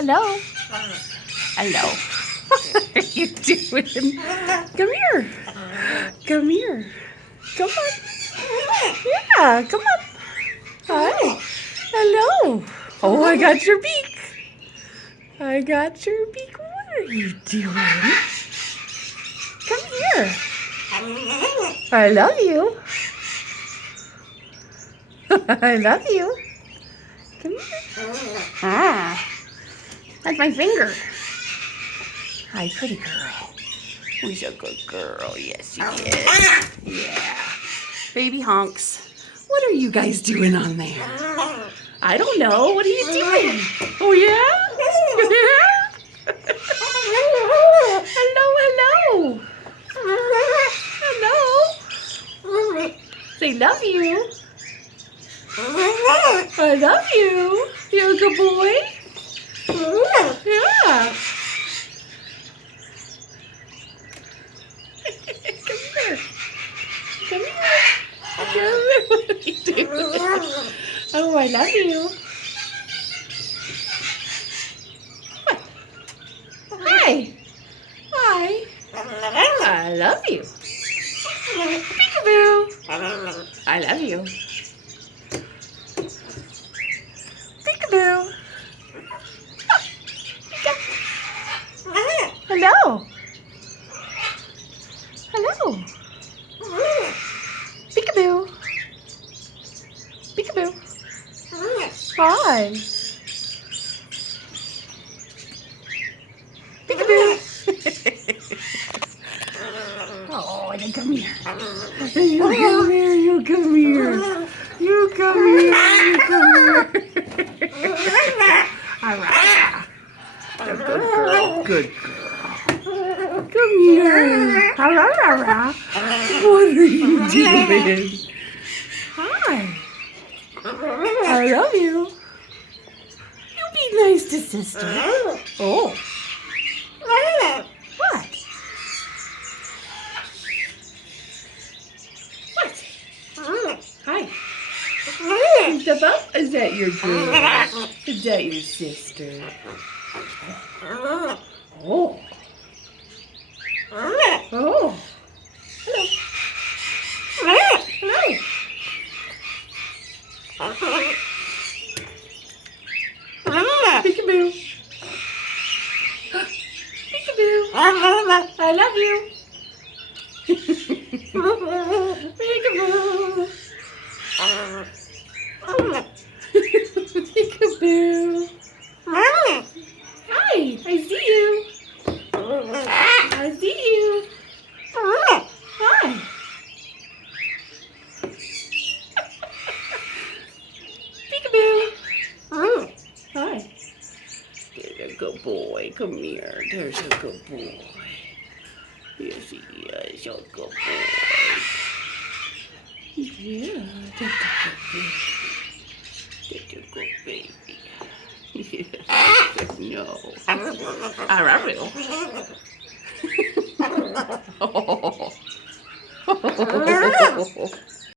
Hello. Hello. What are you doing? Come here. Come here. Come on. Yeah, come on. Hi. Hello. Oh, I got your beak. I got your beak. What are you doing? Come here. I love you. I love you. Come here. Ah, that's my finger. Hi, pretty girl. Who's a good girl? Yes, she is. Yeah. Baby honks. What are you guys doing on there? I don't know. What are you doing? Oh, yeah? Yeah? Hello, hello. Hello. Say love you. I love you. You're a good boy. Yeah. Come here. Come here. Come here. What are you doing? Oh, I love you. Hi. Hi. I love you. Peekaboo. I love you. Peekaboo. Hello. Hello. Peekaboo. Peekaboo. Hi. Peekaboo. Oh, then come here. You come here. You come here. You come here. You come here. All right. A good girl. Good girl. Come here. What are you doing? Hi. I love you. You be nice to sister. Oh. What? What? Hi. Step up? Is that your girl? Is that your sister? Oh. Oh. Hello. Hello. Peekaboo. Peekaboo. I love you. Peekaboo. Peekaboo. Hi, I see you. I see you. Hi. Peekaboo. Hi. There's a good boy. Come here. There's a good boy. Yes, he is a good boy. Yeah, that's a good baby. That's a good baby. No. I will. Oh.